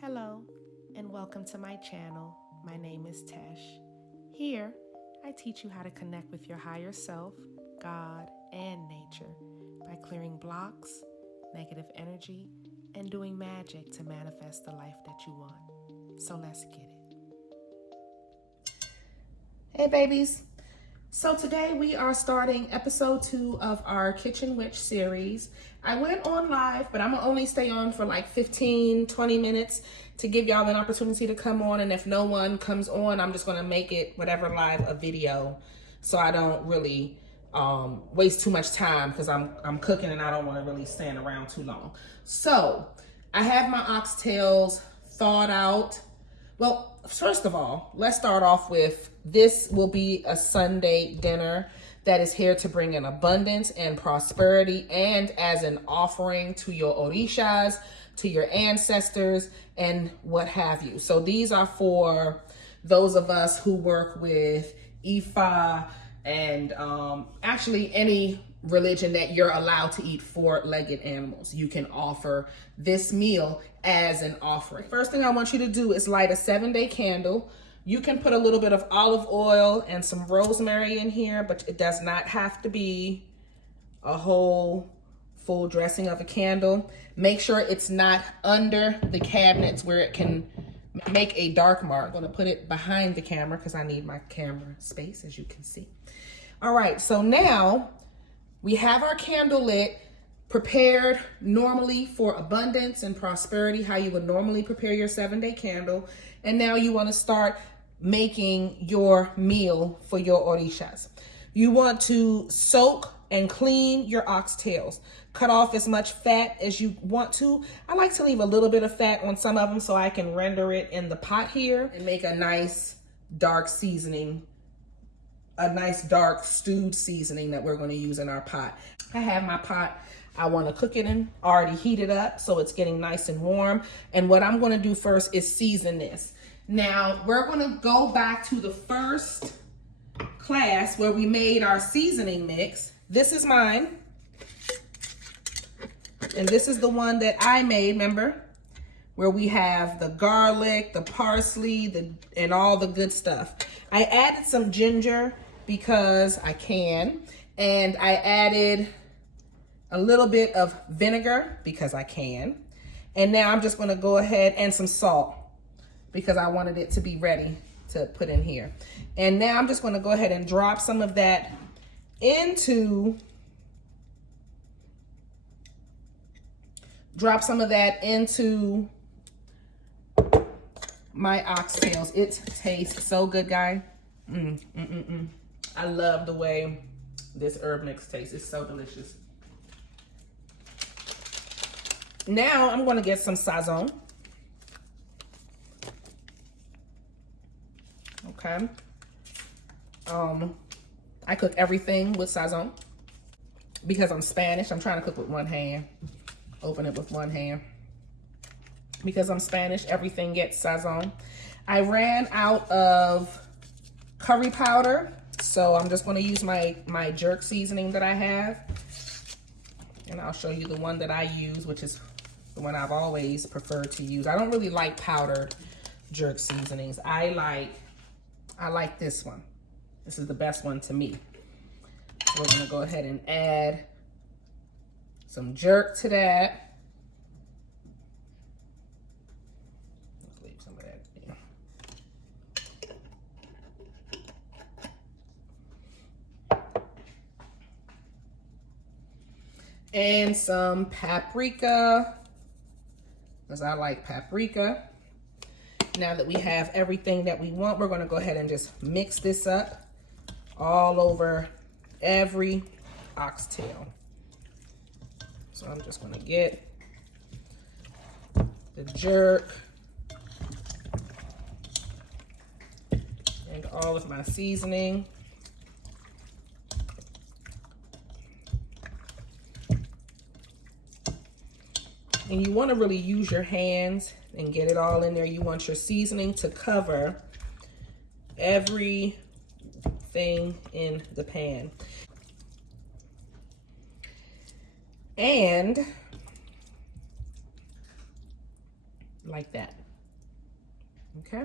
Hello, and welcome to my channel. My name is Tesh. Here, I teach you how to connect with your higher self, God, and nature by clearing blocks, negative energy, and doing magic to manifest the life that you want. So let's get it. Hey babies. So today we are starting episode 2 of our Kitchen Witch series. I went on live, but I'm gonna only stay on for like 15-20 minutes to give y'all an opportunity to come on. And if no one comes on, I'm just gonna make it whatever live a video, so I don't really waste too much time, because I'm cooking and I don't want to really stand around too long. So I have my oxtails thawed out. Well, first of all, let's start off with, this will be a Sunday dinner that is here to bring in abundance and prosperity, and as an offering to your orishas, to your ancestors, and what have you. So these are for those of us who work with Ifa and actually any religion that you're allowed to eat four-legged animals. You can offer this meal as an offering. The first thing I want you to do is light a 7-day candle. You can put a little bit of olive oil and some rosemary in here, but it does not have to be a whole full dressing of a candle. Make sure it's not under the cabinets where it can make a dark mark. I'm gonna put it behind the camera because I need my camera space, as you can see. All right, so now we have our candle lit, prepared normally for abundance and prosperity, how you would normally prepare your 7-day candle. And now you want to start making your meal for your orishas. You want to soak and clean your oxtails. Cut off as much fat as you want to. I like to leave a little bit of fat on some of them so I can render it in the pot here and make a nice dark seasoning, a nice dark stewed seasoning that we're going to use in our pot. I have my pot I want to cook it in already heated up, so it's getting nice and warm. And what I'm going to do first is season this. Now we're going to go back to the first class where we made our seasoning mix. This is mine, and this is the one that I made, remember, where we have the garlic, the parsley, and all the good stuff. I added some ginger because I can, and I added a little bit of vinegar because I can. And now I'm just gonna go ahead, and some salt because I wanted it to be ready to put in here. And now I'm just gonna go ahead and drop some of that into my oxtails. It tastes so good, guys. I love the way this herb mix tastes. It's so delicious. Now I'm going to get some sazon. Okay. I cook everything with sazon because I'm Spanish. I'm trying to cook with one hand. Open it with one hand. Because I'm Spanish, everything gets sazon. I ran out of curry powder, so I'm just going to use my jerk seasoning that I have. And I'll show you the one that I use, which is the one I've always preferred to use. I don't really like powdered jerk seasonings. I like this one. This is the best one to me. We're gonna go ahead and add some jerk to that. Let's leave some of that in. And some paprika, because I like paprika. Now that we have everything that we want, we're going to go ahead and just mix this up all over every oxtail. So I'm just going to get the jerk and all of my seasoning. And you want to really use your hands and get it all in there. You want your seasoning to cover everything in the pan. And like that. Okay.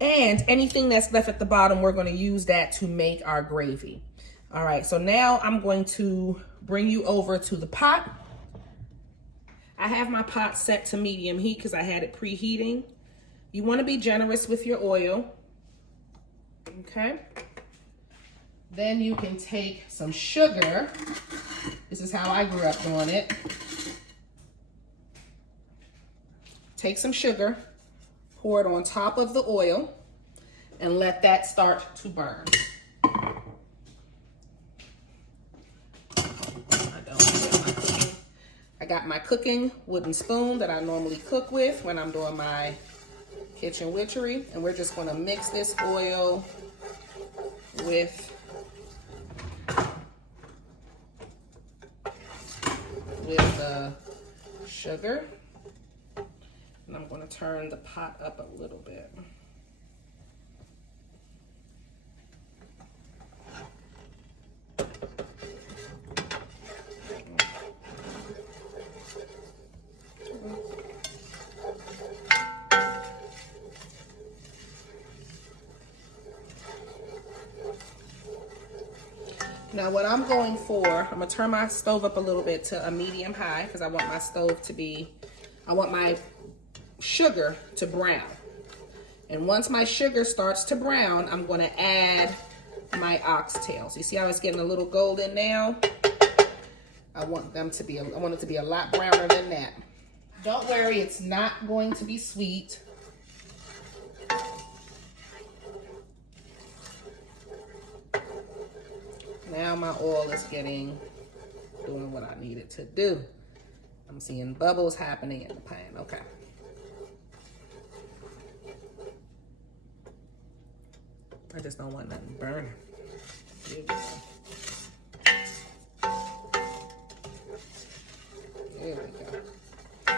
And anything that's left at the bottom, we're going to use that to make our gravy. All right, so now I'm going to bring you over to the pot. I have my pot set to medium heat because I had it preheating. You want to be generous with your oil. Okay. Then you can take some sugar. This is how I grew up doing it. Take some sugar, pour it on top of the oil, and let that start to burn. I got my cooking wooden spoon that I normally cook with when I'm doing my kitchen witchery, and we're just going to mix this oil with the sugar. And I'm going to turn the pot up a little bit. Now what I'm going for, I'm going to turn my stove up a little bit to a medium high because I want my stove to be, I want my sugar to brown. And once my sugar starts to brown, I'm going to add my oxtails. You see how it's getting a little golden now? I want it to be a lot browner than that. Don't worry, it's not going to be sweet. Now my oil is doing what I need it to do. I'm seeing bubbles happening in the pan. Okay. I just don't want nothing burning. There we go. There we go.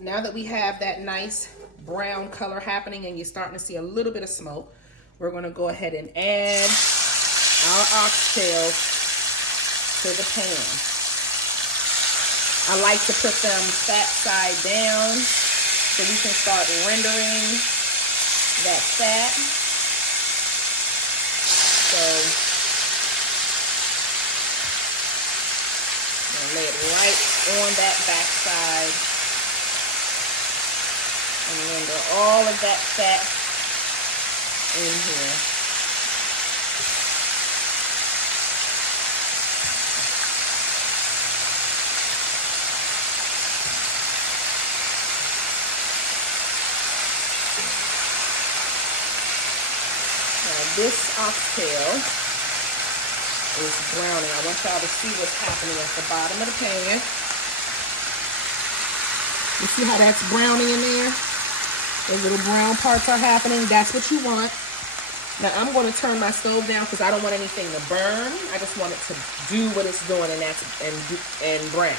Now that we have that nice brown color happening and you're starting to see a little bit of smoke, we're going to go ahead and add our oxtails to the pan. I like to put them fat side down so we can start rendering that fat. So I'm gonna lay it right on that back side and render all of that fat in here. This oxtail is browning. I want y'all to see what's happening at the bottom of the pan. You see how that's browning in there? Those little brown parts are happening. That's what you want. Now I'm going to turn my stove down because I don't want anything to burn. I just want it to do what it's doing, and that's and brown.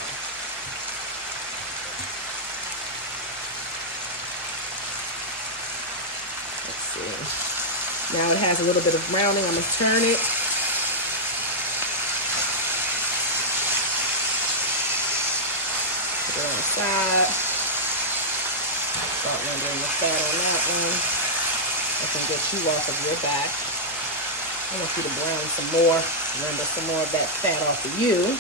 Let's see. Now it has a little bit of browning. I'm going to turn it. Put it on the side. Start rendering the fat on that one. I can get you off of your back. I want you to brown some more. Render some more of that fat off of you.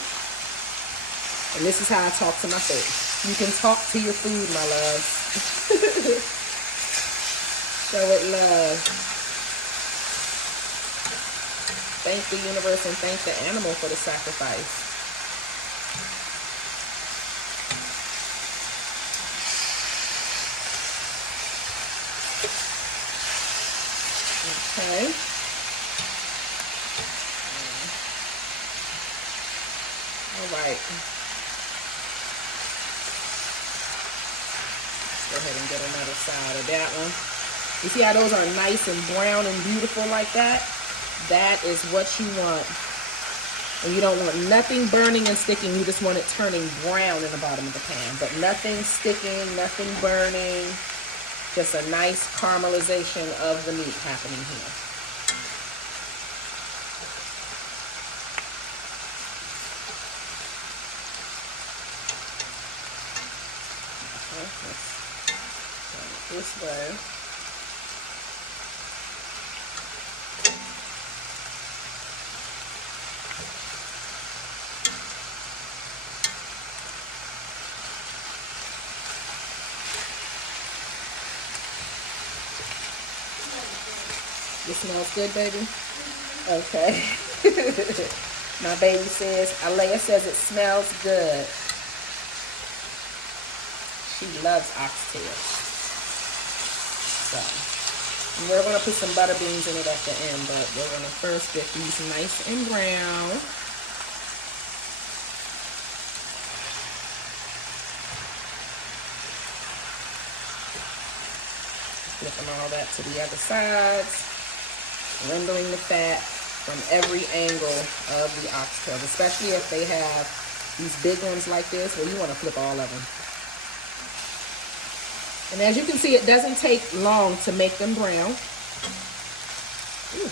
And this is how I talk to my food. You can talk to your food, my love. Show it love. Thank the universe and thank the animal for the sacrifice. Okay. All right. Let's go ahead and get another side of that one. You see how those are nice and brown and beautiful like that? That is what you want. And you don't want nothing burning and sticking. You just want it turning brown in the bottom of the pan. But nothing sticking, nothing burning. Just a nice caramelization of the meat happening here. Okay, let's this way. It smells good, baby? Okay. My baby says, Alea says it smells good. She loves oxtails. So, and we're going to put some butter beans in it at the end, but we're going to first get these nice and brown. Flipping all that to the other sides. Rendering the fat from every angle of the oxtails, especially if they have these big ones like this. Well, you want to flip all of them. And as you can see, it doesn't take long to make them brown. Ooh.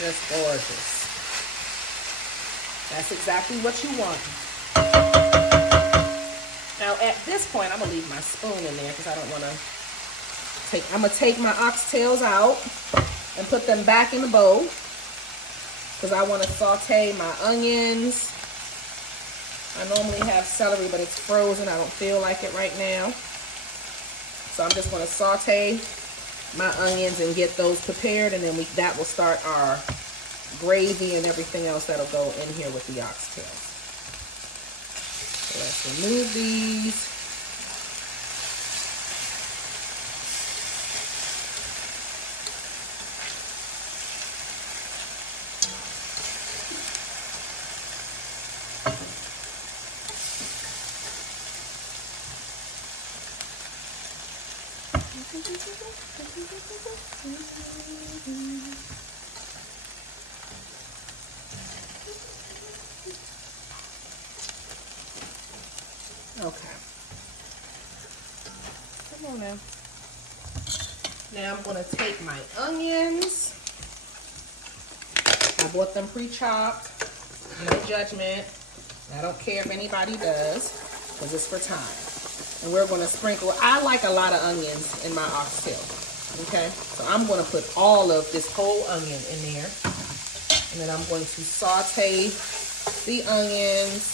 Just gorgeous. That's exactly what you want. Now at this point, I'm gonna leave my spoon in there because I don't want to take. I'm gonna take my oxtails out and put them back in the bowl because I want to saute my onions. I normally have celery, but it's frozen. I don't feel like it right now, so I'm just gonna saute my onions and get those prepared, and then that will start our gravy and everything else that'll go in here with the oxtails. So let's remove these. Okay. Come on now. Now I'm going to take my onions. I bought them pre-chopped. No judgment. I don't care if anybody does, because it's for time. And we're going to sprinkle. I like a lot of onions in my oxtail. Okay? So I'm going to put all of this whole onion in there. And then I'm going to saute the onions.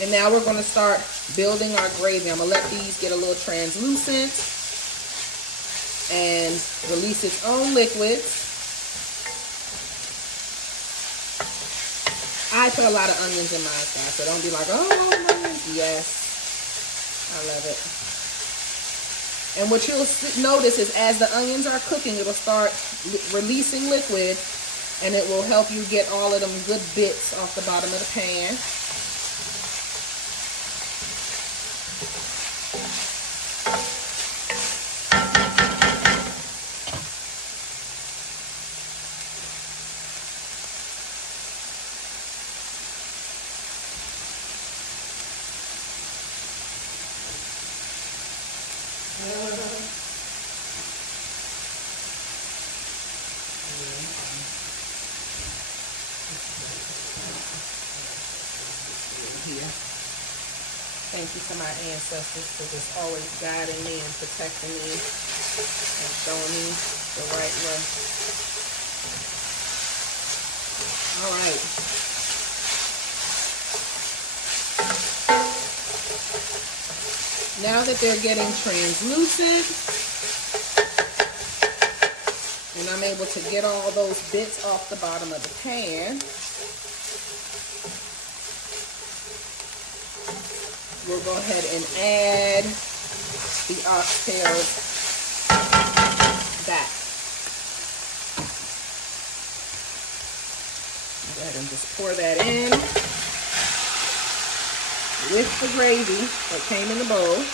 And now we're going to start building our gravy. I'm going to let these get a little translucent and release its own liquids. I put a lot of onions in mine, guys, so don't be like, oh, onions. Yes, I love it. And what you'll notice is as the onions are cooking, it'll start releasing liquid, and it will help you get all of them good bits off the bottom of the pan. Thank you to my ancestors for just always guiding me and protecting me and showing me the right way. All right. Now that they're getting translucent, and I'm able to get all those bits off the bottom of the pan, we'll go ahead and add the oxtails back. Go ahead and just pour that in with the gravy that came in the bowl.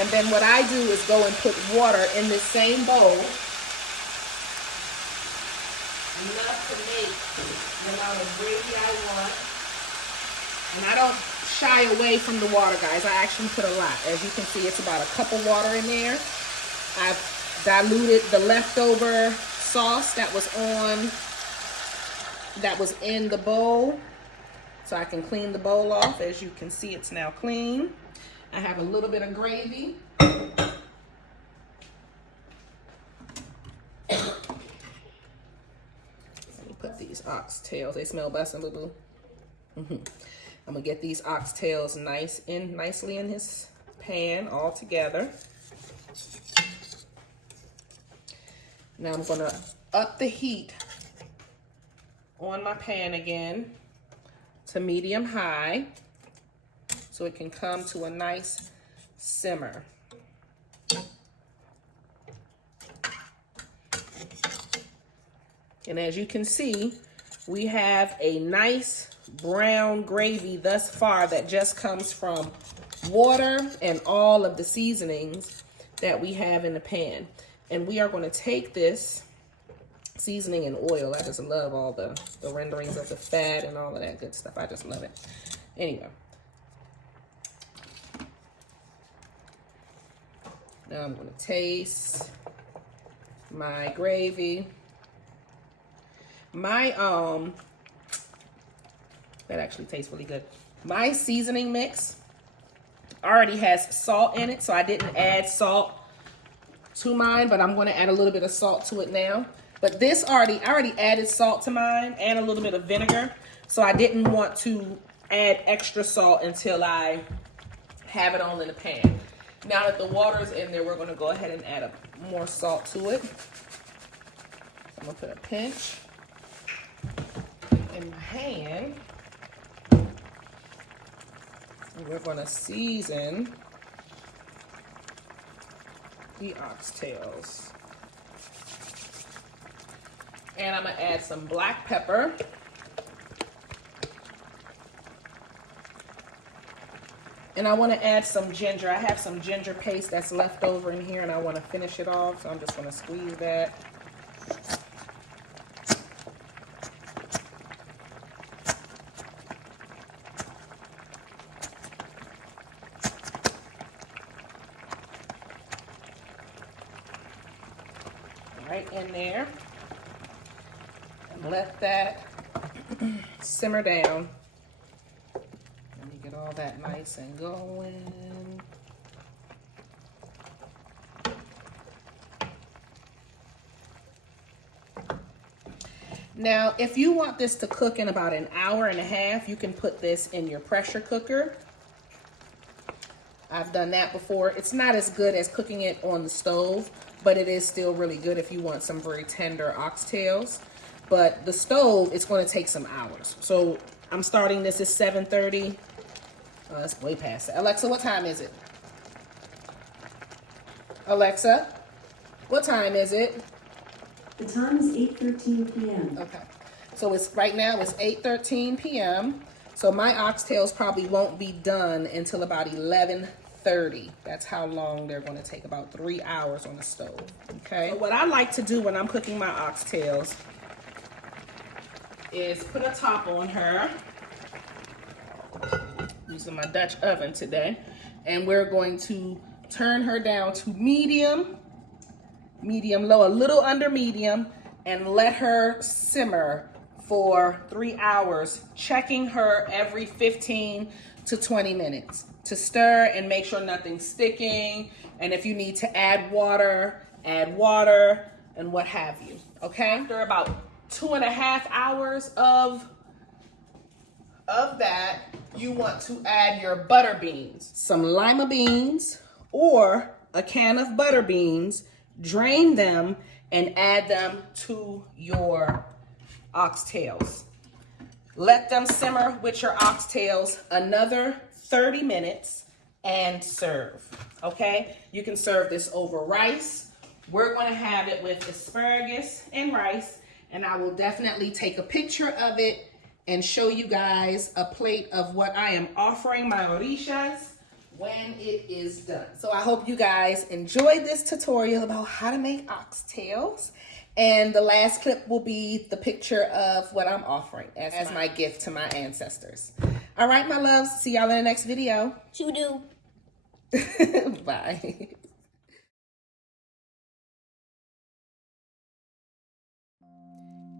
And then what I do is go and put water in this same bowl, enough to make the amount amount of gravy I want. And I don't shy away from the water, guys. I actually put a lot. As you can see, it's about a cup of water in there. I've diluted the leftover sauce that was in the bowl, so I can clean the bowl off. As you can see, it's now clean. I have a little bit of gravy. Let me put these oxtails. They smell bussin', boo-boo. I'm gonna get these oxtails nicely in his pan all together. Now I'm gonna up the heat on my pan again to medium high so it can come to a nice simmer. And as you can see, we have a nice brown gravy thus far that just comes from water and all of the seasonings that we have in the pan. And we are going to take this seasoning and oil. I just love all the renderings of the fat and all of that good stuff. I just love it. Anyway. Now I'm going to taste my gravy. That actually tastes really good. My seasoning mix already has salt in it, so I didn't add salt to mine, but I'm going to add a little bit of salt to it now. But this I already added salt to mine and a little bit of vinegar, so I didn't want to add extra salt until I have it all in the pan. Now that the water is in there, we're going to go ahead and add more salt to it. I'm going to put a pinch in my hand. And we're going to season the oxtails. And I'm going to add some black pepper. And I want to add some ginger. I have some ginger paste that's left over in here, and I want to finish it off, so I'm just going to squeeze that. Right in there, and let that simmer down. Let me get all that nice and going. Now, if you want this to cook in about an hour and a half, you can put this in your pressure cooker. I've done that before. It's not as good as cooking it on the stove, but it is still really good if you want some very tender oxtails. But the stove, it's going to take some hours. So I'm starting this at 7:30. Oh, that's way past that. Alexa, what time is it? Alexa, what time is it? The time is 8:13 p.m. Okay. So right now it's 8:13 p.m. So my oxtails probably won't be done until about 11:30. That's how long they're going to take, about 3 hours on the stove. Okay. So what I like to do when I'm cooking my oxtails is put a top on her. Using my Dutch oven today. And we're going to turn her down to medium low, a little under medium, and let her simmer for 3 hours, checking her every 15 to 20 minutes to stir and make sure nothing's sticking. And if you need to add water, and what have you. Okay. After about 2.5 hours of that, you want to add your butter beans, some lima beans or a can of butter beans, drain them and add them to your oxtails. Let them simmer with your oxtails another 30 minutes and serve, okay? You can serve this over rice. We're gonna have it with asparagus and rice, and I will definitely take a picture of it and show you guys a plate of what I am offering my orishas when it is done. So I hope you guys enjoyed this tutorial about how to make oxtails, And the last clip will be the picture of what I'm offering as my gift to my ancestors. All right, my loves. See y'all in the next video. Choo-doo. Bye.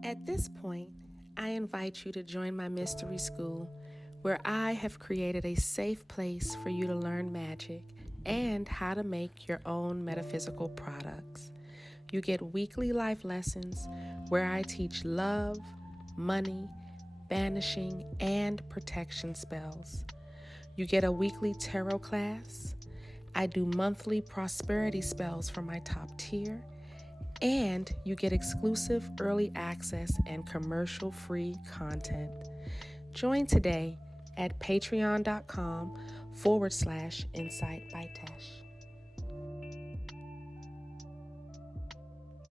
At this point, I invite you to join my mystery school, where I have created a safe place for you to learn magic and how to make your own metaphysical products. You get weekly life lessons where I teach love, money, banishing, and protection spells. You get a weekly tarot class. I do monthly prosperity spells for my top tier. And you get exclusive early access and commercial-free content. Join today at patreon.com/Insight by Tesh.